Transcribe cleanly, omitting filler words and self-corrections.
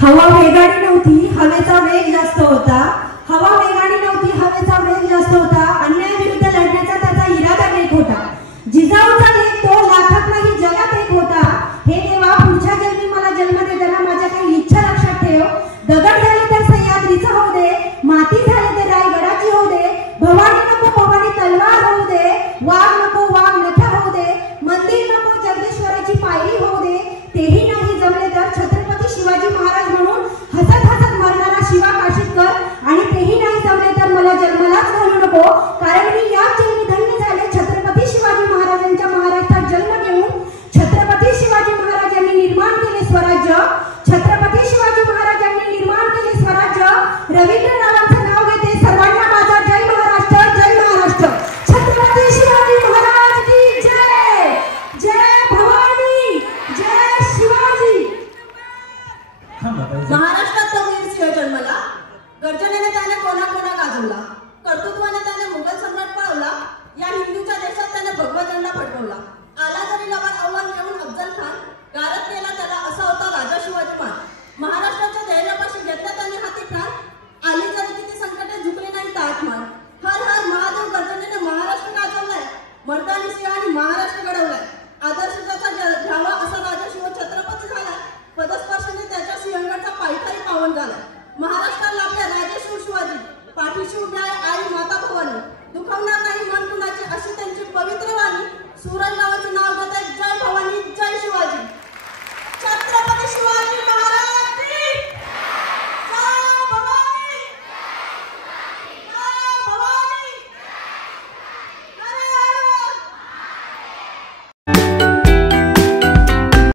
हवा वेगाने नव्हती, हवेचा वेग जास्त होता. हवा वेगाने नव्हती, हवेचा वेग जास्त होता. अन्यायाविरुद्ध लढण्याचा त्याचा इरादा एक होता. जिजाऊचा लेख तो लाखात नाही जगात एक होता. हे देवा, पुढच्या जन्मी मला जन्म देताना माझ्या काही इच्छा लक्षात ठेव. दगड झाले तर सह्याद्रीचा होऊ दे, माती झाले तर रायगडाची होऊ दे. भवानी नको भवानी तलवार होऊ दे, वाघ नको वाघ नख्या होऊ दे. मंदिर नको जगदीश्वराची पायरी होऊ दे. तेही नाही जमले तर छत्रपती शिवाजी महाराज म्हणून हसत हसत मरणारा शिवा काशीदकर. आणि तेही नाही जमले तर मला जन्मालाच घालू नको, कारण मी याच जन्मी धन्य झाले छत्रपती शिवाजी महाराजांच्या महाराष्ट्रात जन्म घेऊन. छत्रपती शिवाजी महाराजांनी निर्माण केले स्वराज्य. छत्रपती शिवाजी महाराजांनी निर्माण केले स्वराज्य. रवींद्रनाथांचं नाव घेते सर्वांना माझा जय महाराष्ट्र, जय महाराष्ट्र. छत्रपती शिवाजी महाराज की जय. जय भवानी, जय शिवाजी. महाराष्ट्रात तो वीर सिंह जन्मला, गर्जनेने त्याने कोणा कोणा गाजवला, कर्तृत्वाने